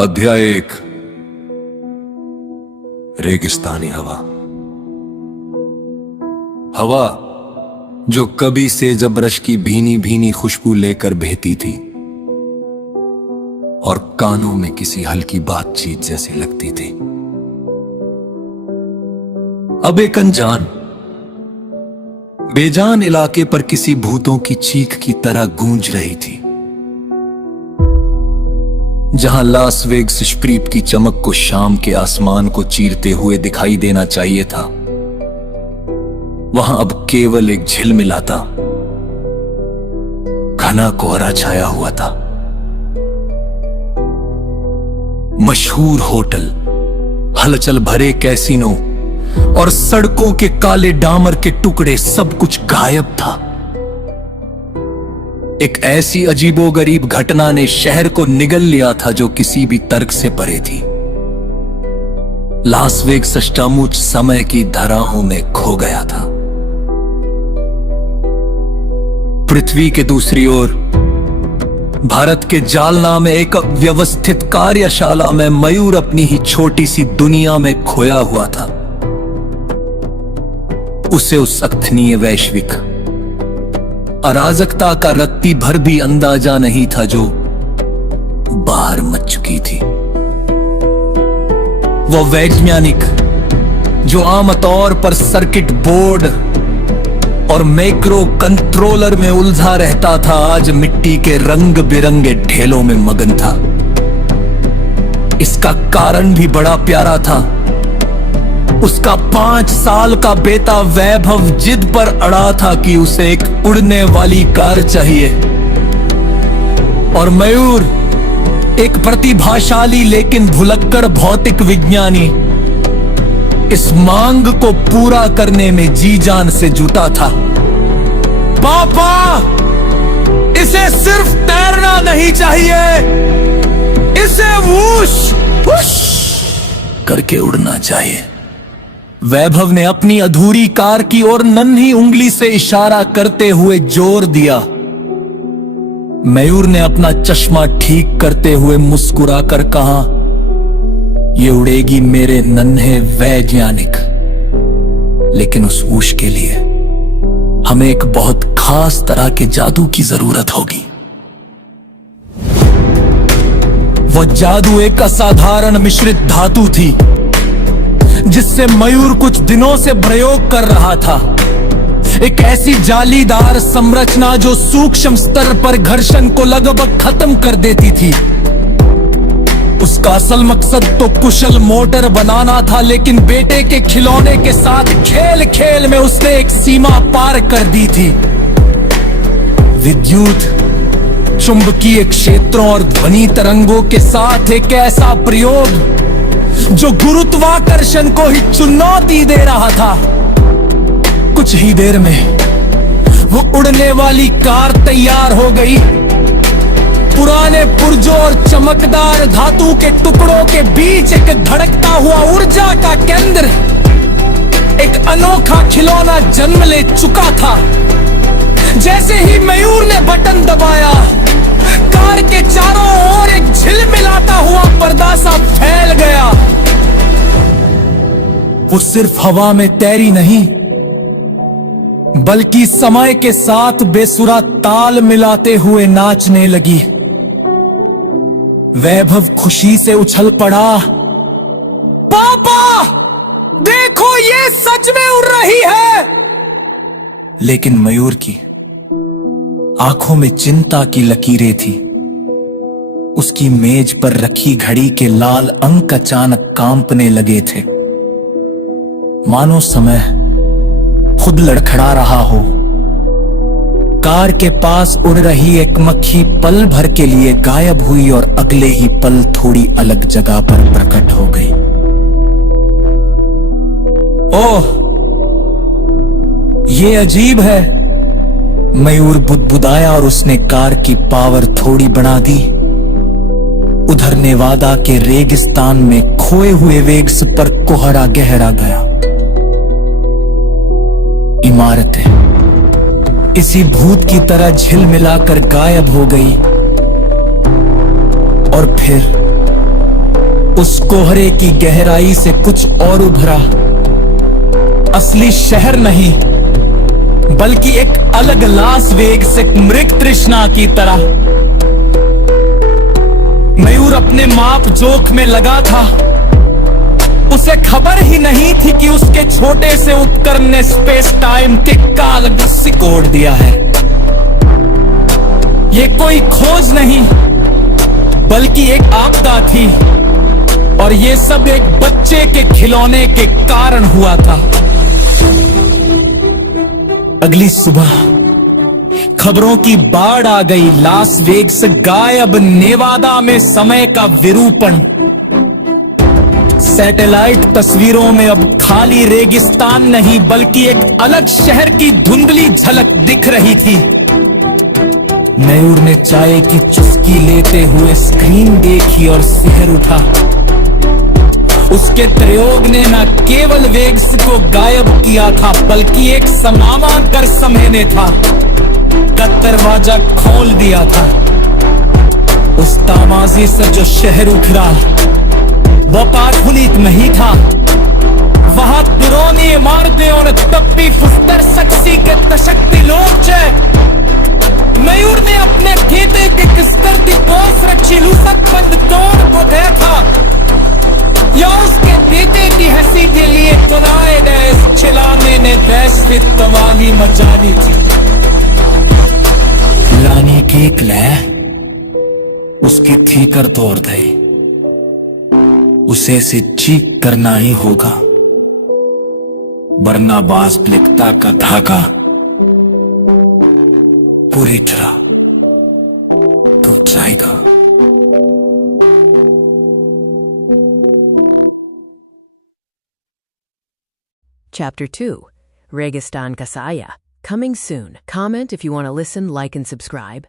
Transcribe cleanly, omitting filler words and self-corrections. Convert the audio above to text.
अध्याय 1। रेगिस्तानी हवा। हवा जो कभी से जबरश की भीनी भीनी खुशबू लेकर बहती थी और कानों में किसी हल्की बातचीत जैसी लगती थी, अब एक अनजान बेजान इलाके पर किसी भूतों की चीख की तरह गूंज रही थी। जहां लास वेगस स्ट्रीप की चमक को शाम के आसमान को चीरते हुए दिखाई देना चाहिए था, वहां अब केवल एक झिलमिलाता घना कोहरा छाया हुआ था। मशहूर होटल, हलचल भरे कैसीनो और सड़कों के काले डामर के टुकड़े, सब कुछ गायब था। एक ऐसी अजीबोगरीब घटना ने शहर को निगल लिया था जो किसी भी तर्क से परे थी। लास वेगस सचमुच समय की धराहों में खो गया था। पृथ्वी के दूसरी ओर भारत के जालना में एक व्यवस्थित कार्यशाला में मयूर अपनी ही छोटी सी दुनिया में खोया हुआ था। उसे उस अर्थनीय वैश्विक अराजकता का रत्ती भर भी अंदाजा नहीं था जो बाहर मच चुकी थी। वो वैज्ञानिक जो आमतौर पर सर्किट बोर्ड और मैक्रो कंट्रोलर में उलझा रहता था, आज मिट्टी के रंग बिरंगे ढेलों में मगन था। इसका कारण भी बड़ा प्यारा था। उसका 5 साल का बेटा वैभव जिद पर अड़ा था कि उसे एक उड़ने वाली कार चाहिए, और मयूर एक प्रतिभाशाली लेकिन भुलक्कड़ भौतिक विज्ञानी इस मांग को पूरा करने में जी जान से जुटा था। पापा, इसे सिर्फ तैरना नहीं चाहिए, इसे वूश वूश करके उड़ना चाहिए। वैभव ने अपनी अधूरी कार की ओर नन्ही उंगली से इशारा करते हुए जोर दिया। मयूर ने अपना चश्मा ठीक करते हुए मुस्कुराकर कहा, ये उड़ेगी मेरे नन्हे वैज्ञानिक, लेकिन उस वूश के लिए हमें एक बहुत खास तरह के जादू की जरूरत होगी। वो जादू एक असाधारण मिश्रित धातु थी जिससे मयूर कुछ दिनों से प्रयोग कर रहा था। एक ऐसी जालीदार संरचना जो सूक्ष्म स्तर पर घर्षण को लगभग खत्म कर देती थी। उसका असल मकसद तो कुशल मोटर बनाना था, लेकिन बेटे के खिलौने के साथ खेल खेल में उसने एक सीमा पार कर दी थी। विद्युत चुंबकीय क्षेत्रों और ध्वनि तरंगों के साथ एक ऐसा प्रयोग जो गुरुत्वाकर्षण को ही चुनौती दे रहा था। कुछ ही देर में वो उड़ने वाली कार तैयार हो गई। पुराने पुर्जों और चमकदार धातु के टुकड़ों के बीच एक धड़कता हुआ ऊर्जा का केंद्र, एक अनोखा खिलौना जन्म ले चुका था। जैसे ही मयूर ने बटन दबाया, कार के चारों ओर एक झिलमिलाता हुआ पर्दा सा फैल गया। वो सिर्फ हवा में तैरी नहीं, बल्कि समय के साथ बेसुरा ताल मिलाते हुए नाचने लगी। वैभव खुशी से उछल पड़ा, पापा देखो, ये सच में उड़ रही है। लेकिन मयूर की आंखों में चिंता की लकीरें थी। उसकी मेज पर रखी घड़ी के लाल अंक अचानक कांपने लगे थे, मानो समय खुद लड़खड़ा रहा हो। कार के पास उड़ रही एक मक्खी पल भर के लिए गायब हुई और अगले ही पल थोड़ी अलग जगह पर प्रकट हो गई। ओह, ये अजीब है, मयूर बुदबुदाया और उसने कार की पावर थोड़ी बढ़ा दी। उधर नेवादा के रेगिस्तान में खोए हुए वेग्स पर कोहरा गहरा गया। इमारतें इसी भूत की तरह झिलमिलाकर गायब हो गई, और फिर उस कोहरे की गहराई से कुछ और उभरा। असली शहर नहीं, बल्कि एक अलग लास वेगास, एक मृग तृष्णा की तरह। मयूर अपने माप जोख में लगा था। उसे खबर ही नहीं थी कि उसके छोटे से उपकरण ने स्पेस टाइम के काल को सिकोड़ दिया है। ये कोई खोज नहीं, बल्कि एक आपदा थी, और ये सब एक बच्चे के खिलौने के कारण हुआ था। अगली सुबह खबरों की बाढ़ आ गई। लास वेगास गायब, नेवादा में समय का विरूपण। सैटेलाइट तस्वीरों में अब खाली रेगिस्तान नहीं, बल्कि एक अलग शहर की धुंधली झलक दिख रही थी। मयूर ने चाय की चुस्की लेते हुए स्क्रीन देखी और सिहर उठा। उसके प्रयोग ने न केवल वेगास को गायब किया था, बल्कि एक समानांतर समय ने था का दरवाजा खोल दिया था। उस तामाजी से जो शहर उखड़ा, वो पाखुलित नहीं था। वहां पुरानी इमारतें और तप्पी फुस्तर शख्सी के तशक्ति लोग चे। मयूर ने अपने खेते के किस्तर की पोस रखी लूसक बंद तोड़ को देखा, या उसके बेटे की हंसी के लिए चुनाए गए इस चिल्लाने ने वैश्विक तबाही मचा दी थी। लानी केक ले, उसकी ठीकर तोड़ दे। उसे से चीक करना ही होगा, वरना वास्तविकता का धागा पूरी तरह टूट जाएगा। Chapter 2, Registan Kasaya. Coming soon. Comment if you want to listen, like, and subscribe.